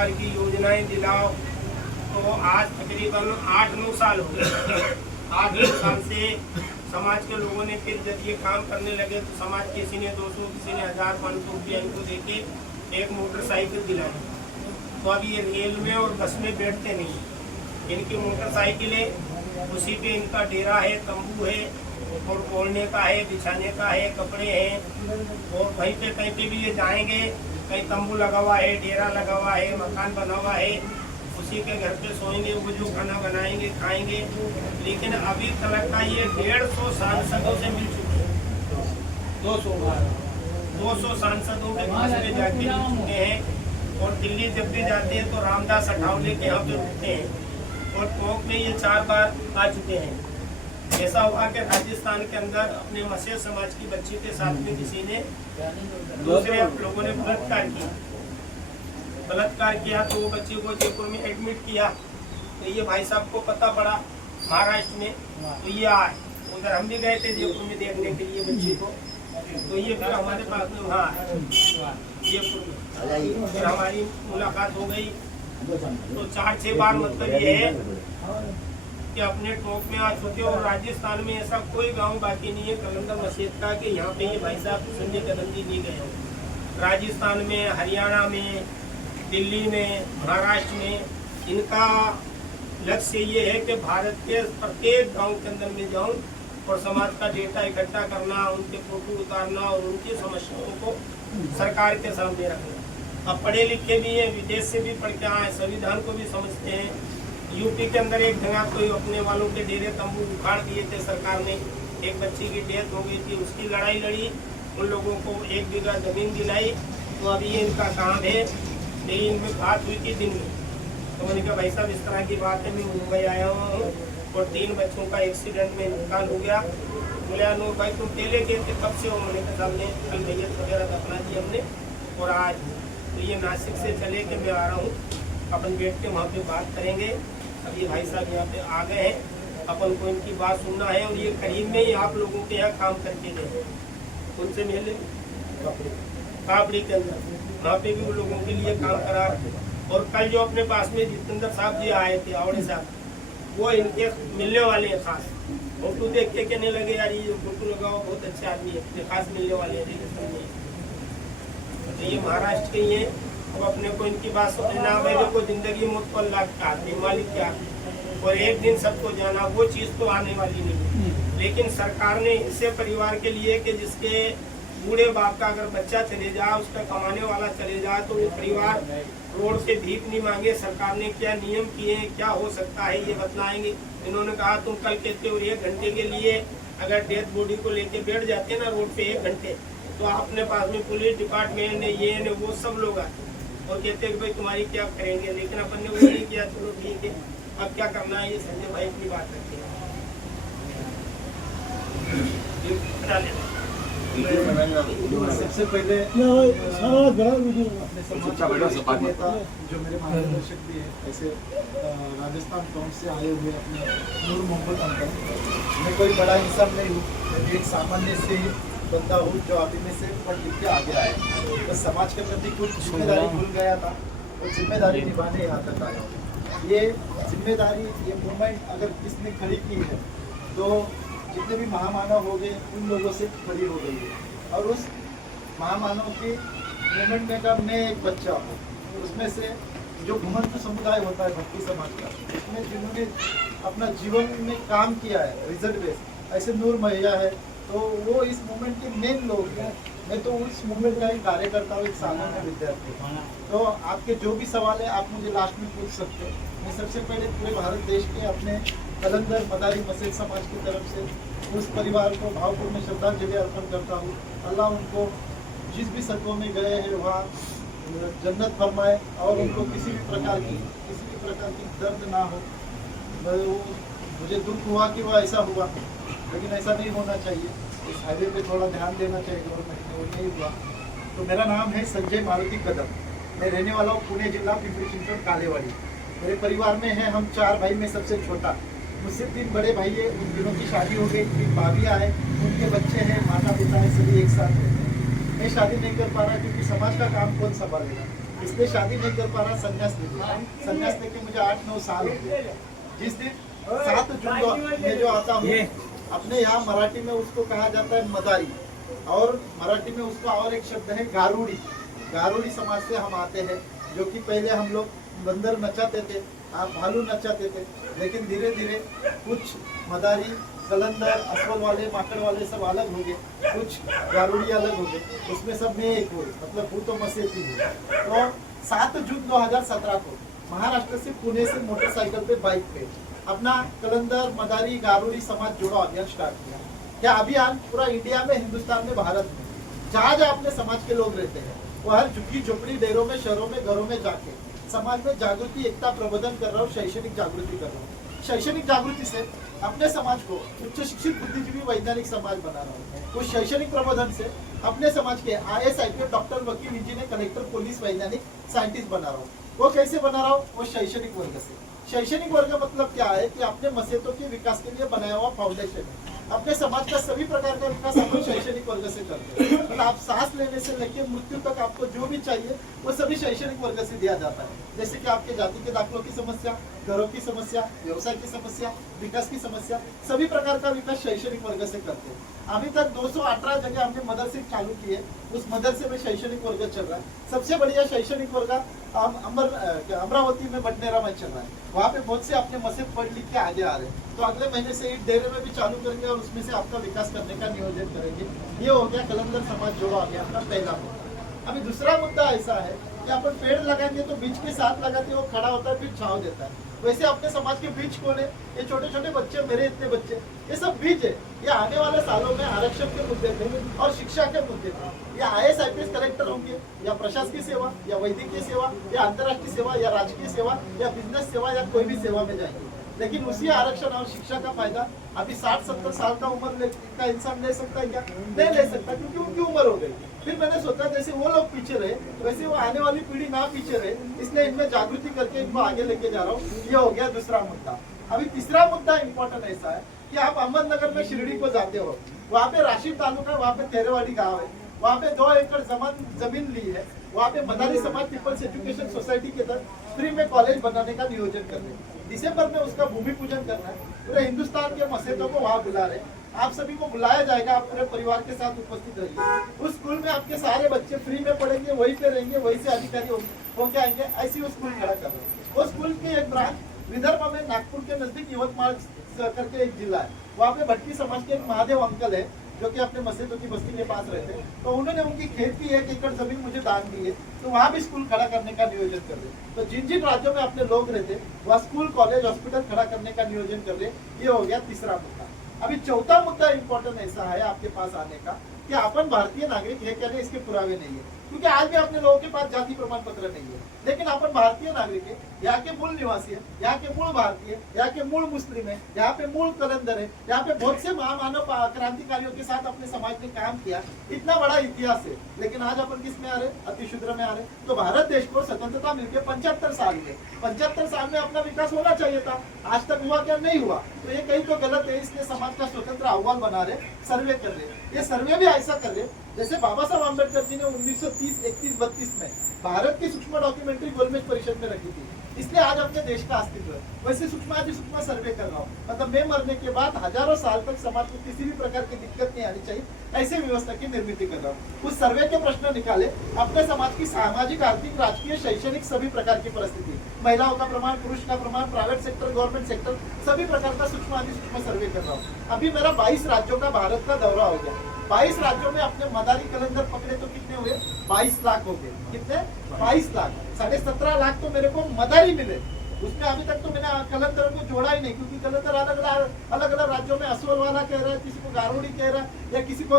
प्रकार की योजनाएं दिलाओ। तो आज तकरीबन 8-9 साल हो गए। 8-9 साल से समाज के लोगों ने फिर जब ये काम करने लगे तो समाज किसी ने 200, किसी ने 1000-500 रुपया इनको देके एक मोटरसाइकिल दिलाई। तो अब ये रेल में और बस में बैठते नहीं, इनकी मोटरसाइकिलें, उसी पे इनका डेरा है, तंबू है और ओढ़ने का है, बिछाने का है, कपड़े हैं। और वहीं पे कहीं पे भी ये जाएंगे, कहीं तंबू लगा हुआ है, डेरा लगा हुआ है, मकान बना हुआ है, उसी के घर पे सोएंगे, वो जो खाना बनाएंगे खाएंगे। लेकिन अभी तक का ये 150 सांसदों से मिल चुके हैं। 200 सांसदों के पास में जाके मिल चुके हैं। और दिल्ली जब भी जाते हैं तो रामदास अठावले के यहाँ पे रुकते हैं। और टोंक में ये 4 बार आ चुके हैं। ऐसा हुआ कि राजस्थान के अंदर अपने मसेह समाज की बच्ची के साथ में किसी ने, दूसरे लोगों ने बलात्कार किया तो वो बच्ची को जयपुर में एडमिट किया। तो ये भाई साहब को पता पड़ा महाराष्ट्र में, तो ये आए। उधर हम भी गए थे जयपुर में देखने के लिए बच्ची को। तो ये फिर हमारे पास में वहाँ आए जयपुर में, फिर हमारी मुलाकात हो गई। तो 4-6 बार मतलब ये है कि अपने टोंक में आ चुके। और राजस्थान में ऐसा कोई गांव बाकी नहीं है कलंदर मस्जिद का कि यहाँ पे ये भाई साहब संजय कदम जी नहीं गए हो। राजस्थान में, हरियाणा में, दिल्ली में, महाराष्ट्र में इनका लक्ष्य ये है कि भारत के प्रत्येक गांव के अंदर में जाऊं और समाज का डेटा इकट्ठा करना, उनके फोटो उतारना और उनकी समस्याओं को सरकार के सामने रखना। अब पढ़े लिखे भी हैं, विदेश से भी पढ़ के आए, संविधान को भी समझते हैं। यूपी के अंदर एक जगह कोई अपने वालों के डेरे तंबू उखाड़ दिए थे सरकार ने, एक बच्ची की डेथ हो गई थी, उसकी लड़ाई लड़ी, उन लोगों को 1 बीघा जमीन दिलाई। तो अभी ये इनका काम है। मेरी इनमें बात हुई थी दिन में, तो मैंने कहा भाई साहब इस तरह की बात है, मैं मुंबई आया हूँ और 3 बच्चों का एक्सीडेंट में इंतकाल हो गया। बोले अनूप भाई तुम पहले गए थे, कब से हो? मैंने कहा साहब ने कल मैयत वगैरह दफना दी हमने और आज। तो ये नासिक से चले के मैं आ रहा हूँ, अपन बैठ के वहाँ पे बात करेंगे। अब ये भाई साहब यहाँ पे आ गए हैं, अपन को इनकी बात सुनना है। और ये करीब में ही आप लोगों के यहाँ काम करके गए, उनसे मिले कापड़ी के अंदर, वहाँ पे भी उन लोगों के लिए काम करा। और कल जो अपने पास में जितेंद्र साहब जी आए थे, आवड़े साहब, वो इनके मिलने वाले हैं खास। फोटो देख के कहने लगे यार ये फोटो लगाओ, बहुत अच्छे आदमी है, खास मिलने वाले हैं। तो ये महाराष्ट्र के ही है। अब अपने को इनकी बात सुनना, मेरे को जिंदगी मौत पर लाख का मालिक क्या, और एक दिन सबको जाना, वो चीज़ तो आने वाली नहीं। लेकिन सरकार ने इससे परिवार के लिए कि जिसके बूढ़े बाप का अगर बच्चा चले जाए, उसका कमाने वाला चले जाए, तो वो परिवार रोड से भीख नहीं मांगे। सरकार ने क्या नियम किए, क्या हो सकता है ये बतलाएंगे। इन्होंने कहा तुम कल कहते हो 1 घंटे के लिए अगर डेथ बॉडी को लेके बैठ जाते हैं ना रोड पे 1 घंटे, तो अपने पास में पुलिस डिपार्टमेंट ने ये ने वो सब लोग आते और कहते हैं कि भाई तुम्हारी क्या करेंगे। लेकिन अपन ने वो नहीं किया, चलो ठीक है अब क्या करना है, ये संजय भाई की बात रखते हैं। सबसे पहले अपने समाज नेता जो मेरे मार्गदर्शक भी है, ऐसे राजस्थान टोंक से आए हुए अपने नूर मोहम्मद अंकल, मैं कोई बड़ा इंसान नहीं हूँ, मैं एक सामान्य से बंदा हूँ जो अभी में से पढ़ लिख के आगे आया। तो समाज के प्रति कुछ जिम्मेदारी भूल गया था और जिम्मेदारी निभाने यहाँ तक आया। ये जिम्मेदारी, ये मूवमेंट अगर किसने खड़ी की है तो जितने भी महामानव हो गए उन लोगों से खड़ी हो गई है। और उस महामानव के मूवमेंट में का मैं एक बच्चा हूँ। उसमें से जो घुमंत समुदाय होता है भक्ति समाज का, उसमें जिन्होंने अपना जीवन में काम किया है रिजल्ट बेस्ड, ऐसे नूर मैया है, तो वो इस मूवमेंट के मेन लोग हैं। मैं तो उस मूवमेंट का एक कार्यकर्ता हूँ, एक सामान्य विद्यार्थी। तो आपके जो भी सवाल है आप मुझे लास्ट में पूछ सकते हैं। मैं सबसे पहले पूरे भारत देश के अपने कलंदर मदारी मस्जिद समाज की तरफ से उस परिवार को भावपूर्ण श्रद्धांजलि अर्पण करता हूँ। अल्लाह उनको जिस भी सदकों में गए हैं वहाँ जन्नत फरमाए और उनको किसी भी प्रकार की दर्द ना हो। मुझे दुख हुआ कि वह ऐसा हुआ, लेकिन ऐसा नहीं होना चाहिए। इस हाईवे पे थोड़ा ध्यान देना चाहिए गवर्नमेंट ने, वो नहीं हुआ। तो मेरा नाम है संजय मारुति कदम, मैं रहने वाला हूँ पुणे जिला पिंपरी चिंचवड कालेवाड़ी। मेरे परिवार में है हम 4 भाई में सबसे छोटा। मुझसे 3 बड़े भाई है, उन दिनों की शादी हो गई, 3 भाभियाँ हैं, उनके बच्चे हैं, माता पिता है, सभी एक साथ रहते हैं। मैं शादी नहीं कर पा रहा क्योंकि समाज का काम कौन संभालेगा। इसलिए शादी नहीं कर पा रहा, संन्यास ले लिया। संन्यास लेके मुझे 8-9 साल हो गए। जिस दिन 7 जून में जो आता हूँ, अपने यहाँ मराठी में उसको कहा जाता है मदारी, और मराठी में उसका और एक शब्द है गारुड़ी। गारुड़ी समाज से हम आते हैं, जो कि पहले हम लोग बंदर नचाते थे, भालू नचाते थे, लेकिन धीरे धीरे कुछ मदारी, कलंदर, असवल वाले, माकड़ वाले सब अलग हो गए, कुछ गारुड़ी अलग हो गए, उसमें सब में एक हुए, मतलब भूतो मसेती हुए। तो 7 जून 2017 को महाराष्ट्र से पुणे से मोटरसाइकिल पे, बाइक पे अपना कलंदर, मदारी, गारुड़ी समाज जोड़ो अभियान स्टार्ट किया। क्या अभियान पूरा इंडिया में, हिंदुस्तान में, भारत में जहाँ जहाँ अपने समाज के लोग रहते हैं, वो हर झुग्गी झोपड़ी, डेरों में, शहरों में, घरों में जाके समाज में जागृति, एकता प्रबोधन कर रहा हूँ, शैक्षणिक जागृति कर रहा हूँ। शैक्षणिक जागृति से अपने समाज को उच्च शिक्षित, बुद्धिजीवी, वैज्ञानिक समाज बना रहा हूँ। उस शैक्षणिक प्रबोधन से अपने समाज के IAS, IPS, डॉक्टर, वकील, इंजीनियर, कलेक्टर, पुलिस, वैज्ञानिक, साइंटिस्ट बना रहा हूँ। वो कैसे बना रहा हूँ? वो शैक्षणिक वर्ग से। शैक्षणिक वर्ग मतलब क्या है कि अपने मसेतों के विकास के लिए बनाया हुआ फाउंडेशन है। अपने समाज का सभी प्रकार का विकास हम शैक्षणिक वर्ग से करते हैं। मतलब आप सांस लेने से लेकर मृत्यु तक आपको जो भी चाहिए वो सभी शैक्षणिक वर्ग से दिया जाता है। जैसे कि आपके जाति के दाखलों की समस्या, घरों की समस्या, व्यवसाय की समस्या, विकास की समस्या, सभी प्रकार का विकास शैक्षणिक वर्ग से करते हैं। अभी तक 218 जगह हमने मदरसे चालू किए, उस मदरसे में शैक्षणिक वर्ग चल रहा है। सबसे बढ़िया शैक्षणिक वर्ग अमरावती में बटनेरा में चल रहा है। वहाँ पे बहुत से अपने मस्जिद पढ़ लिख के आगे आ रहे हैं। तो अगले महीने से ईट डेरे में भी चालू करेंगे और उसमें से आपका विकास करने का नियोजन करेंगे। ये हो गया कलंदर समाज जोड़ो अभियान का पहला मुद्दा। अभी दूसरा मुद्दा ऐसा है कि अपन पेड़ लगाएंगे तो बीज के साथ लगाते, वो खड़ा होता है, फिर छांव देता है। वैसे अपने समाज के बीज कौन है? ये छोटे छोटे बच्चे, मेरे इतने बच्चे, ये सब बीज है। ये आने वाले सालों में आरक्षण के मुद्दे थे और शिक्षा के मुद्दे थे। या IAS, IPS कलेक्टर होंगे, या प्रशासकीय सेवा, या वैद्यकीय सेवा, या अंतर्राष्ट्रीय सेवा, या राजकीय सेवा, या बिजनेस सेवा, या कोई भी सेवा में जाएंगे। लेकिन उसी आरक्षण और शिक्षा का फायदा अभी 60-70 साल का उम्र का इंसान ले सकता है क्या? नहीं ले सकता, क्योंकि उनकी उम्र हो गई। फिर मैंने सोचा जैसे वो लोग पीछे रहे, वैसे वो आने वाली पीढ़ी ना पीछे रहे, इसलिए इनमें जागृति करके इनको आगे लेके जा रहा हूँ। ये हो गया दूसरा मुद्दा। अभी तीसरा मुद्दा इम्पोर्टेंट ऐसा है कि आप अहमदनगर में शिरडी को जाते हो, वहाँ पे राशिद तालुका, वहाँ पे तेरेवाड़ी गाँव है, वहाँ पे 2 एकड़ जमीन ली है। वहाँ पे मदारी समाज पीपल्स एजुकेशन सोसाइटी के तहत फ्री में कॉलेज बनाने का नियोजन कर रहे हैं। दिसंबर में उसका भूमि पूजन करना है। पूरे हिंदुस्तान के मस्जिदों को वहाँ बुला रहे हैं। आप सभी को बुलाया जाएगा, आप पूरे परिवार के साथ उपस्थित रहिए। उस स्कूल में आपके सारे बच्चे फ्री में पढ़ेंगे, वहीं पे रहेंगे, वहीं से अधिकारी होके आएंगे। ऐसी वो स्कूल खड़ा कर रहे हैं। वो स्कूल की एक ब्रांच विदर्भ में नागपुर के नजदीक यवतमाल करके एक जिला है, वहाँ पे भटकी समाज के एक महादेव अंकल है जो कि अपने मस्जिदों की बस्ती के पास रहते हैं। तो उन्होंने उनकी खेत की 1 एकड़ जमीन मुझे दान दी है, तो वहाँ भी स्कूल खड़ा करने का नियोजन कर रहे हैं। तो जिन जिन राज्यों में अपने लोग रहते हैं वहाँ स्कूल, कॉलेज, हॉस्पिटल खड़ा करने का नियोजन कर रहे हैं। ये हो गया तीसरा मुद्दा। अभी चौथा मुद्दा इम्पोर्टेंट ऐसा है आपके पास आने का कि अपन भारतीय नागरिक है क्या नहीं, इसके पुरावे नहीं है, क्योंकि आज भी अपने लोगों के पास जाति प्रमाण पत्र नहीं है। लेकिन अपन भारतीय नागरिक है, यहाँ के मूल निवासी है, यहाँ के मूल भारतीय, यहाँ के मूल मुस्लिम है, यहाँ पे मूल कलंदर है, यहाँ पे बहुत से महामानव क्रांतिकारियों के साथ अपने समाज ने काम किया। इतना बड़ा इतिहास है, लेकिन आज अपन किस में आ रहे? अतिशूद्र में आ रहे। तो भारत देश को स्वतंत्रता मिलकर 75 साल में 75 साल में अपना विकास होना चाहिए था, आज तक हुआ क्या? नहीं हुआ। तो ये कहीं तो गलत है, इसलिए समाज का स्वतंत्र अहवाल बना रहे, सर्वे कर रहे। ये सर्वे भी ऐसा कर रहे जैसे बाबा साहब अम्बेडकर जी ने 1930, 31, 32 में भारत की सूक्ष्म डॉक्यूमेंट्री गोलमेज परिषद में रखी थी, इसलिए आज अपने देश का अस्तित्व है। वैसे सूक्ष्म सर्वे कर रहा हूँ, मतलब मैं मरने के बाद हजारों साल तक समाज को किसी भी प्रकार की दिक्कत नहीं आनी चाहिए, ऐसे व्यवस्था की निर्मित कर रहा हूँ। उस सर्वे के प्रश्न निकाले, अपने समाज की सामाजिक, आर्थिक, राजकीय, शैक्षणिक सभी प्रकार की परिस्थिति, महिलाओं का प्रमाण, पुरुष का प्रमाण, प्राइवेट सेक्टर, गवर्नमेंट सेक्टर, सभी प्रकार का सूक्ष्म सर्वे कर रहा हूँ। अभी मेरा 22 राज्यों का भारत का दौरा हो गया। 22 राज्यों में अपने मदारी कलंदर पकड़े तो कितने हुए? 22 लाख हो गए। कितने? 22 लाख। 17.5 लाख तो मेरे को मदारी मिले। उसमें अभी तक तो मैंने कलंदरों को जोड़ा ही नहीं, क्योंकि कलंदर अलग अलग राज्यों में असवल वाला कह रहा है, किसी को गारोड़ी कह रहा है, या किसी को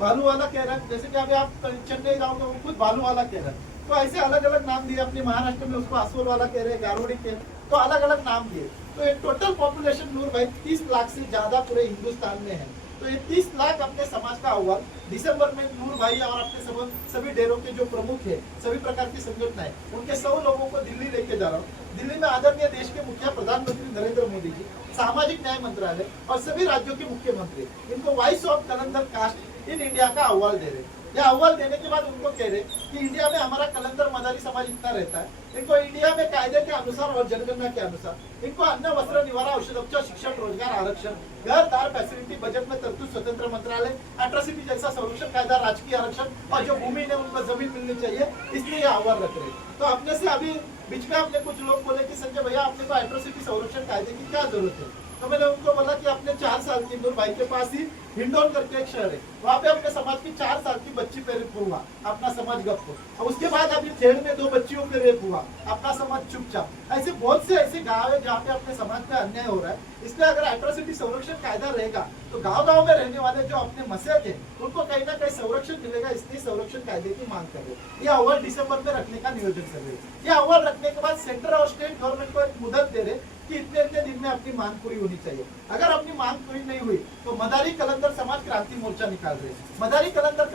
भालू वाला कह रहा है। जैसे कि अभी आप चेन्नई जाओगे वो खुद भालू वाला कह रहा है। तो ऐसे अलग अलग नाम दिए। अपने महाराष्ट्र में उसको असवल वाला कह रहे हैं, गारोड़ी कह रहे हैं, तो अलग अलग नाम दिए। तो एक टोटल पॉपुलेशन नूर भाई 30 लाख से ज्यादा पूरे हिंदुस्तान में है। तो ये 30 लाख अपने समाज का अहवाल दिसंबर में नूर भाई और अपने सभी डेरों के जो प्रमुख है, सभी प्रकार की संगठन है, उनके 100 लोगों को दिल्ली लेके जा रहा हूँ। दिल्ली में आदरणीय देश के मुखिया प्रधानमंत्री नरेंद्र मोदी जी, सामाजिक न्याय मंत्रालय और सभी राज्यों के मुख्यमंत्री इनको वॉइस ऑफ कलंदर कास्ट इन इंडिया का अहवाल दे रहे हैं। या अव्वल देने के बाद उनको कह रहे कि इंडिया में हमारा कलंदर मदारी समाज इतना रहता है, इनको इंडिया में कायदे के अनुसार और जनगणना के अनुसार इनको अन्न वस्त्र निवारा औषधोपचार शिक्षण रोजगार आरक्षण घर दार फैसिलिटी बजट में तरतूद स्वतंत्र मंत्रालय एट्रोसिटी जैसा संरक्षण कायदा राजकीय आरक्षण और जो भूमि ने उनको जमीन मिलनी चाहिए, इसलिए ये आह्वान रख रहे। तो अपने से अभी बीच में अपने कुछ लोग बोले कि संजय भैया आपने को एट्रोसिटी संरक्षण कायदे की क्या जरूरत है। तो मैंने उनको बोला कि अपने 4 साल की नूर भाई के पास ही हिंडोन करके एक शहर है, वहाँ पे अपने समाज की 4 साल की बच्ची पे रेप हुआ, अपना समाज गप को, और उसके बाद अभी थेड़ में 2 बच्चियों पे रेप हुआ, अपना समाज चुपचाप। ऐसे बहुत से ऐसे गाँव है जहाँ पे अपने समाज पे अन्याय हो रहा है। इसलिए अगर एट्रोसिटी संरक्षण कायदा रहेगा तो गाँव में रहने वाले जो अपने मसे थे उनको कहीं ना कहीं संरक्षण मिलेगा, इसलिए संरक्षण कायदे की मांग कर रहे। ये अव्वल दिसंबर में रखने का नियोजन कर रहे। ये अव्वल रखने के बाद सेंट्रल और स्टेट गवर्नमेंट को एक मुदत दे रहे कि इतने दिन में अपनी मांग पूरी होनी चाहिए। अगर अपनी मांग पूरी नहीं हुई तो मदारी कलंदर समाज क्रांति मोर्चा निकाल रहे। मदारी कलंदर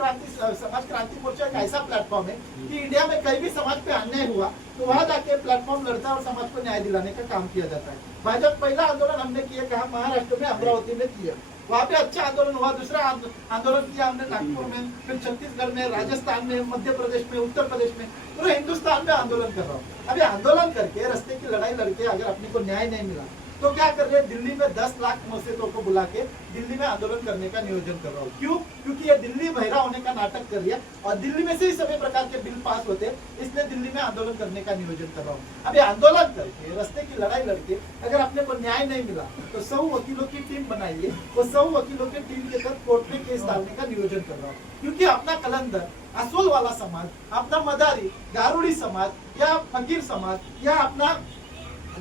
समाज क्रांति मोर्चा एक ऐसा प्लेटफॉर्म है कि इंडिया में कहीं भी समाज पे अन्याय हुआ तो वहां जाके प्लेटफॉर्म लड़ता है और समाज को न्याय दिलाने का काम किया जाता है। भाजपा पहला आंदोलन हमने किया कहा महाराष्ट्र में अमरावती में किया, वहाँ पे अच्छा आंदोलन हुआ। दूसरा आंदोलन किया हमने नागपुर में, फिर छत्तीसगढ़ में, राजस्थान में, मध्य प्रदेश में, उत्तर प्रदेश में, पूरे हिंदुस्तान में आंदोलन कर रहा हूँ। अभी आंदोलन करके रास्ते की लड़ाई लड़के अगर अपने को न्याय नहीं मिला तो क्या कर रहे हैं, दिल्ली में 10 लाख मस्जिदों को बुला के दिल्ली में आंदोलन करने का नियोजन कर रहा हूँ। क्यों? क्योंकि ये दिल्ली बहरा होने का नाटक कर रही है और दिल्ली में से ही सभी प्रकार के बिल पास होते हैं, इसलिए दिल्ली में आंदोलन करने का नियोजन कर रहा हूँ। अभी आंदोलन करके रास्ते की लड़ाई लड़के अगर अपने को न्याय नहीं मिला तो 100 वकीलों की टीम बनाइए, वो 100 वकीलों की टीम के तहत कोर्ट में केस डालने का नियोजन कर रहा हूँ। क्योंकि अपना कलंदर असोल वाला समाज, अपना मदारी गारुड़ी समाज या फकीर समाज या अपना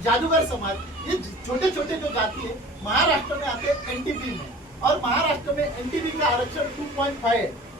जादूगर समाज, ये छोटे छोटे जो जाति है महाराष्ट्र में आते हैं एनटीपी में, और महाराष्ट्र में एनटीपी का आरक्षण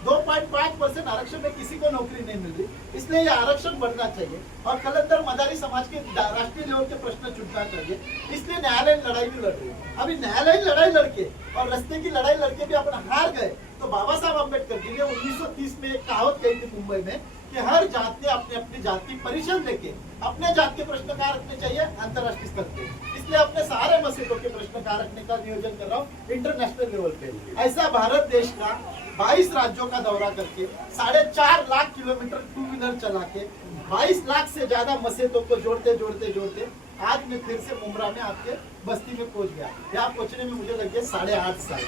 2.5% आरक्षण में किसी को नौकरी नहीं मिल रही, इसलिए ये आरक्षण बढ़ना चाहिए और कलंदर मदारी समाज के राष्ट्रीय लेवल के प्रश्न छूटना चाहिए, इसलिए न्यायालयीन लड़ाई भी लड़ रही है। अभी न्यायालयीन लड़ाई लड़के और रास्ते की लड़ाई लड़के भी अपन हार गए तो बाबा साहब अम्बेडकर जी ने 1930 में एक कहावत कही थी मुंबई में कि हर जात ने अपने अपनी जात की परिषद लेके अपने जात के प्रश्न कहाँ रखने चाहिए अंतरराष्ट्रीय स्तर पे, इसलिए अपने सारे मसलों के प्रश्न कहाँ रखने का नियोजन कर रहा हूँ इंटरनेशनल लेवल पे। ऐसा भारत देश का 22 राज्यों का दौरा करके 4.5 लाख किलोमीटर 2 व्हीलर चला के 22 लाख से ज्यादा मस्जिदों को जोड़ते आज मैं फिर से मुमरा में आपके बस्ती में पहुंच गया। यहाँ पहुंचने में मुझे लग गए 8.5 साल।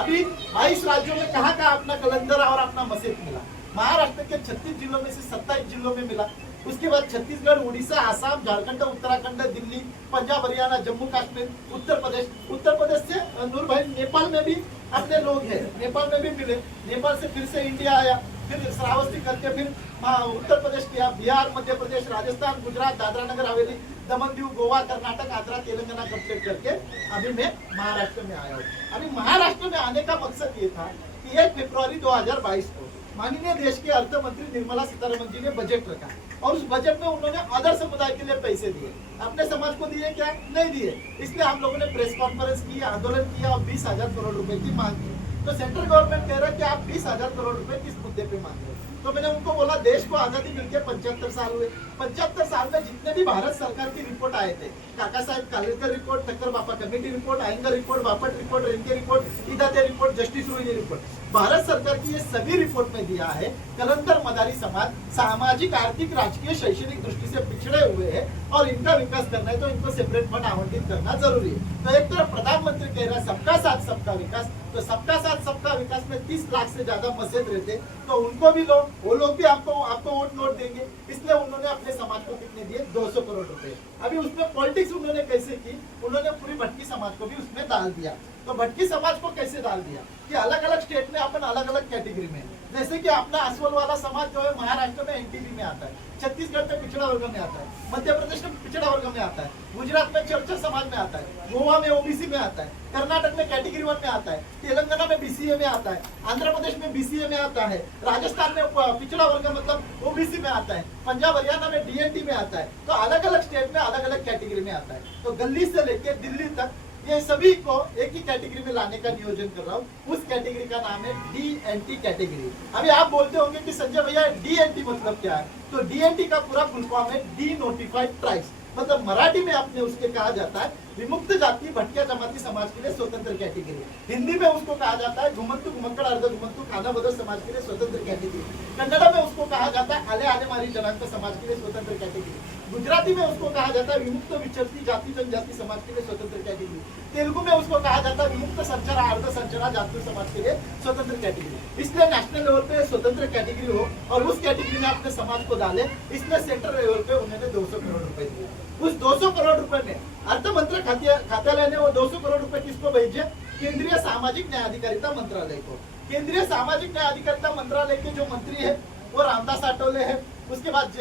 अभी 22 राज्यों में कहाँ अपना कलंदर और अपना मस्जिद मिला। महाराष्ट्र के 36 जिलों में से 27 जिलों में मिला। उसके बाद छत्तीसगढ़, उड़ीसा, आसाम, झारखंड, उत्तराखंड, दिल्ली, पंजाब, हरियाणा, जम्मू कश्मीर, उत्तर प्रदेश से नूर भाई नेपाल में भी अपने लोग हैं, नेपाल में भी मिले। नेपाल से फिर से इंडिया आया, फिर श्रावस्ती करके फिर उत्तर प्रदेश किया, बिहार, मध्य प्रदेश, राजस्थान, गुजरात, दादरा नगर हवेली, दमन दीव, गोवा, कर्नाटक, आंध्रा, तेलंगाना कंप्लीट करके अभी मैं महाराष्ट्र में आया हूँ। अभी महाराष्ट्र में आने का मकसद ये था कि 1 फरवरी 2022 को माननीय देश के अर्थ मंत्री निर्मला सीतारमण जी ने बजट रखा और उस बजट में उन्होंने अदर समुदाय के लिए पैसे दिए, अपने समाज को दिए क्या? नहीं दिए। इसलिए हम लोगों ने प्रेस कॉन्फ्रेंस की, आंदोलन किया और 20,000 करोड़ रुपए की मांग की। तो सेंट्रल गवर्नमेंट कह रहा है कि आप 20,000 करोड़ रुपए किस मुद्दे पे मांग रहे हो? तो मैंने उनको बोला देश को आजादी मिलकर 75 साल हुए। 75 साल में जितने भी भारत सरकार की रिपोर्ट आए थे, काका साहब Kalekar report, Thakkar Bapa committee report, Iyengar report, Bapat report, Renke report, Idate report, justice Rohini report, Bharat सरकार की ये सभी रिपोर्ट में दिया है कलंदर मदारी समाज सामाजिक, आर्थिक, राजकीय, शैक्षणिक दृष्टि से पिछड़े हुए हैं और इनका विकास करना है तो इनको सेपरेट फंड आवंटित करना जरूरी है। तो एक तरफ प्रधानमंत्री कह रहा है सबका साथ सबका विकास, तो सबका साथ सबका विकास में 30 लाख से ज्यादा मस्जिद रहते तो उनको भी लो, वो लोग भी आपको वोट नोट देंगे, इसलिए उन्होंने अपने समाज को कितने दिए? 200 करोड़ रुपए। अभी उसमें पॉलिटिक्स उन्होंने कैसे की? उन्होंने पूरी भटकी समाज को भी उसमें डाल दिया। तो भटकी समाज को कैसे डाल दिया कि अलग अलग स्टेट में अपन अलग अलग कैटेगरी में, जैसे कि अपना असवल वाला समाज जो है महाराष्ट्र में एनटीपी में आता है, छत्तीसगढ़ में पिछड़ा वर्ग में आता है, मध्य प्रदेश में पिछड़ा वर्ग में आता है, गुजरात में चर्चा समाज में आता है, गोवा में ओबीसी में आता है, कर्नाटक में कैटेगरी 1 में आता है, तेलंगाना में बीसीए में आता है, आंध्र प्रदेश में बीसीए में आता है, राजस्थान में पिछड़ा वर्ग मतलब ओबीसी में आता है, पंजाब हरियाणा में डीएनटी में आता है। तो अलग अलग स्टेट में अलग अलग कैटेगरी में आता है। तो गली से लेके दिल्ली तक ये सभी को एक ही कैटेगरी में लाने का नियोजन कर रहा हूँ। उस कैटेगरी का नाम है डीएनटी कैटेगरी। अभी आप बोलते होंगे कि संजय भैया डीएनटी मतलब क्या है? तो डीएनटी का पूरा फुल फॉर्म है डी नोटिफाइड ट्राइब्स, मतलब मराठी में अपने उसके कहा जाता है विमुक्त जाति भटकिया जमाती समाज के लिए स्वतंत्र कैटेगरी। हिंदी में उसको कहा जाता है घुमंतु घुमक्कड़ अर्ध घुमंतु खाना बदल समाज के लिए स्वतंत्र कैटेगरी। कन्नड़ा में उसको कहा जाता है आले आले मारी जनांग समाज के लिए स्वतंत्र कैटेगरी। गुजराती में उसको कहा जाता है विमुक्त विचरती जाति जनजाति समाज के लिए स्वतंत्र कैटेगरी। तेलुगु में उसको कहा जाता है विमुक्त संचरा अर्ध संचरा जाति समाज के लिए स्वतंत्र कैटेगरी। इसलिए नेशनल लेवल पे स्वतंत्र कैटेगरी हो और उस कैटेगरी में अपने समाज को डाले, इसलिए सेंट्रल लेवल पे उन्होंने 200 करोड़ रुपए दिए। उस 200 करोड़ रुपए में अर्थ मंत्र खात्यालय ने वो 200 करोड़ रुपए किसको भेजे? केंद्रीय सामाजिक न्याय अधिकारिता मंत्रालय को। केंद्रीय सामाजिक न्याय अधिकारिता मंत्रालय के जो मंत्री है वो रामदास आठवले है, उसके बाद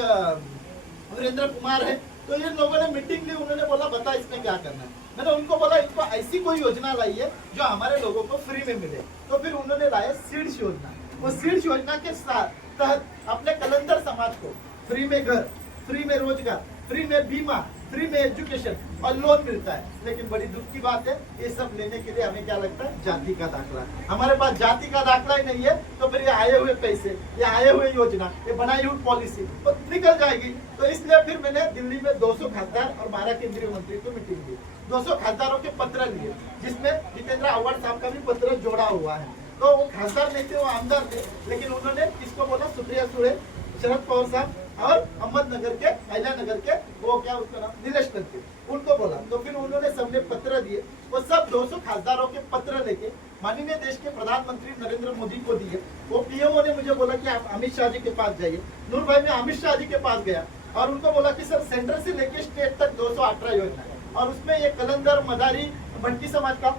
वीरेंद्र कुमार है। तो ये लोगों ने मीटिंग ली, उन्होंने बोला बता इसमें क्या करना है। मैंने उनको बोला इसको ऐसी कोई योजना लाइए जो हमारे लोगों को फ्री में मिले। तो फिर उन्होंने लाया सीड्स योजना। वो सीड्स योजना के तहत अपने कलंदर समाज को फ्री में घर, फ्री में रोजगार, फ्री में बीमा, फ्री में एजुकेशन और लोन मिलता है। लेकिन बड़ी दुख की बात है, ये सब लेने के लिए हमें क्या लगता है? जाति का दाखला। हमारे पास जाति का दाखला ही नहीं है तो फिर ये आए हुए पैसे, ये आए हुए योजना, ये बनाई हुई पॉलिसी तो निकल जाएगी। तो इसलिए फिर मैंने दिल्ली में 200 खासदार और 12 केंद्रीय मंत्री को मीटिंग दी। 200 खासदारों के पत्र लिए, जिसमें जितेंद्र आव्हाड साहब का भी पत्र जोड़ा हुआ है। तो वो खासदार नहीं थे, वो आमदार थे, लेकिन उन्होंने किसको बोला? सुप्रिया सुळे, शरद पवार साहब और अहमदनगर के, अहिल्यानगर के वो क्या उसका नाम, नीलेश दत्त, उनको बोला। तो फिर उन्होंने सबने पत्र दिए। वो सब 200 खासदारों के पत्र लेके माननीय देश के प्रधानमंत्री नरेंद्र मोदी को दिए। वो पीएमओ ने मुझे बोला कि आप अमित शाह जी के पास जाइए। नूर भाई, मैं अमित शाह जी के पास गया और उनको बोला कि सर सेंटर से लेके स्टेट तक 218 योजना है और उसमें ये कलंदर, मदारी, भटकी समाज का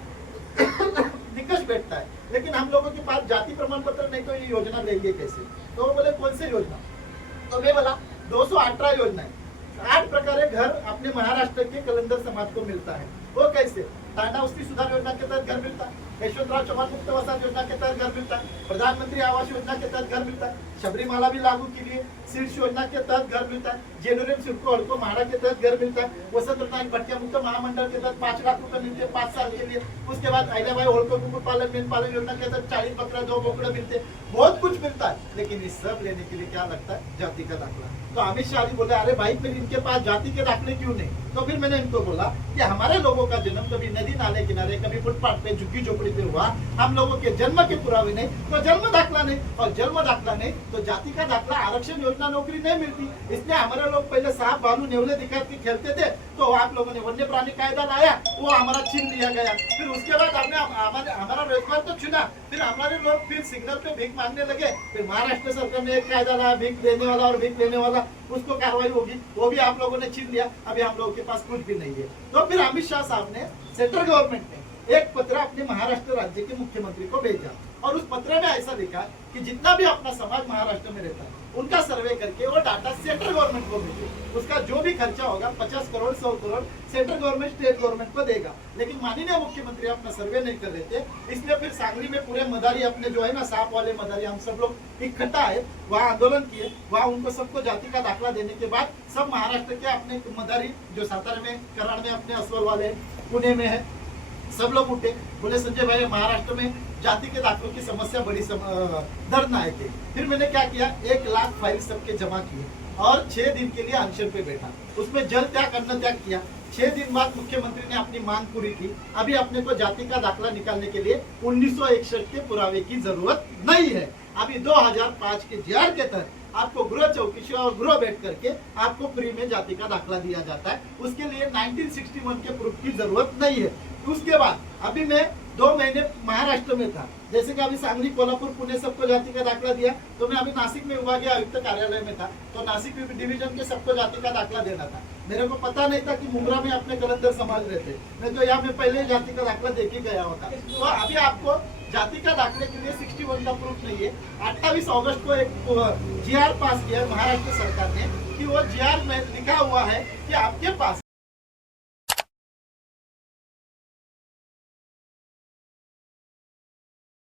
निकष बैठता है, लेकिन हम लोगों के पास जाति प्रमाण पत्र नहीं, तो ये योजना लेंगे कैसे? तो वो बोले कौन सी योजना? तो मैं बोला 218 योजना है। 8 प्रकार घर अपने महाराष्ट्र के कलंदर समाज को मिलता है। वो कैसे? टाटा उसकी सुधार योजना के तहत घर मिलता है, यशवंतराव चौहान मुक्त वसाहत योजना के तहत घर मिलता है, प्रधानमंत्री आवास योजना के तहत घर मिलता है, सबरीमाला भी लागू की लिए सीड्स योजना के तहत घर मिलता है, जेनुरियम सिडको हड़को महाड़ा के तहत घर मिलता है, वसंत नायक भटकिया मुक्त महामंडल के तहत 5 लाख रुपए मिलते हैं 5 साल के लिए। उसके बाद अहिल्याबाई होळकर कुक्कुट पालन मीन पालन योजना के तहत 40 बकरा 2 बोकड़े मिलते हैं। बहुत कुछ मिलता है, लेकिन इस सब लेने के लिए क्या लगता है? जाति का दाखला। तो अमित शाह जी बोले अरे भाई फिर इनके पास जाति के दाखले क्यों नहीं? तो फिर मैंने इनको बोला कि हमारे लोगों का जन्म कभी नदी नाले किनारे, कभी फुटपाथ पे, झुग्गी झोपड़ी पे हुआ। हम लोगों के जन्म के पुरावे नहीं तो जन्म दाखला नहीं, और जन्म दाखला नहीं तो जाति का दाखला, आरक्षण योजना, नौकरी नहीं मिलती। इसलिए हमारे लोग पहले सांप भालू नेवले दिखा के खेलते थे, तो आप लोगों ने वन्य प्राणी कायदा लाया, वो हमारा छीन लिया गया। फिर उसके बाद हमने हमारा रोजगार तो छीना, फिर हमारे लोग फिर सिग्नल पे भीख मांगने लगे। फिर महाराष्ट्र सरकार ने एक कायदा लाया, भीख देने वाला और भीख लेने वाला, उसको कार्रवाई होगी, वो भी आप लोगों ने छीन लिया। अभी हम लोगों के पास कुछ भी नहीं है। तो फिर अमित शाह साहब ने सेंट्रल गवर्नमेंट ने एक पत्र अपने महाराष्ट्र राज्य के मुख्यमंत्री को भेजा और उस पत्र में ऐसा लिखा कि जितना भी अपना समाज महाराष्ट्र में रहता है उनका सर्वे करके वो डाटा सेंट्रल गवर्नमेंट को भेजे। उसका जो भी खर्चा होगा 50 crore 100 crore central government state government को देगा। लेकिन माननीय मुख्यमंत्री अपना सर्वे नहीं कर रहे थे, इसलिए फिर सांगली में पूरे मदारी अपने जो है ना सांप वाले मदारी, हम सब लोग इकट्ठा है, वहाँ आंदोलन किए। वहाँ उनको सबको जाति का दाखला देने के बाद सब महाराष्ट्र के अपने मदारी जो सातारा में, कराड़ में अपने असवल वाले, पुणे में है, सब लोग उठे, बोले संजय भाई महाराष्ट्र में जाति के दाखलों की समस्या बड़ी दर्दनाक है। फिर मैंने क्या किया, 1 लाख फाइल सबके जमा किए और 6 दिन के लिए अनशन पे बैठा। उसमें जल त्याग, अन्न त्याग किया। 6 दिन बाद मुख्यमंत्री ने अपनी मांग पूरी की। अभी अपने को जाति का दाखला निकालने के लिए 1961 के पुरावे की जरूरत नहीं है। अभी 2005 के जीआर के तहत आपको गृह चौकीशी और गृह बैठ करके आपको फ्री में जाति का दाखला दिया जाता है। उसके लिए 1961 के प्रूफ की जरूरत नहीं है। उसके बाद अभी मैं 2 महीने महाराष्ट्र में था, जैसे कि अभी सांगली, कोल्हापुर, पुणे सबको जाति का दाखला दिया। तो मैं अभी नासिक में विभागीय आयुक्त कार्यालय में था, तो नासिक डिवीजन के सबको जाति का दाखला देना था। मेरे को पता नहीं था कि मुंब्रा में अपने कलंदर समाज रहते, मैं तो यहाँ में पहले जाति का दाखला देके गया होता। तो अभी आपको जाति का दाखले के लिए 61 का प्रूफ नहीं है। 28 अगस्त को एक जीआर पास किया महाराष्ट्र सरकार ने कि वो जीआर में लिखा हुआ है कि आपके पास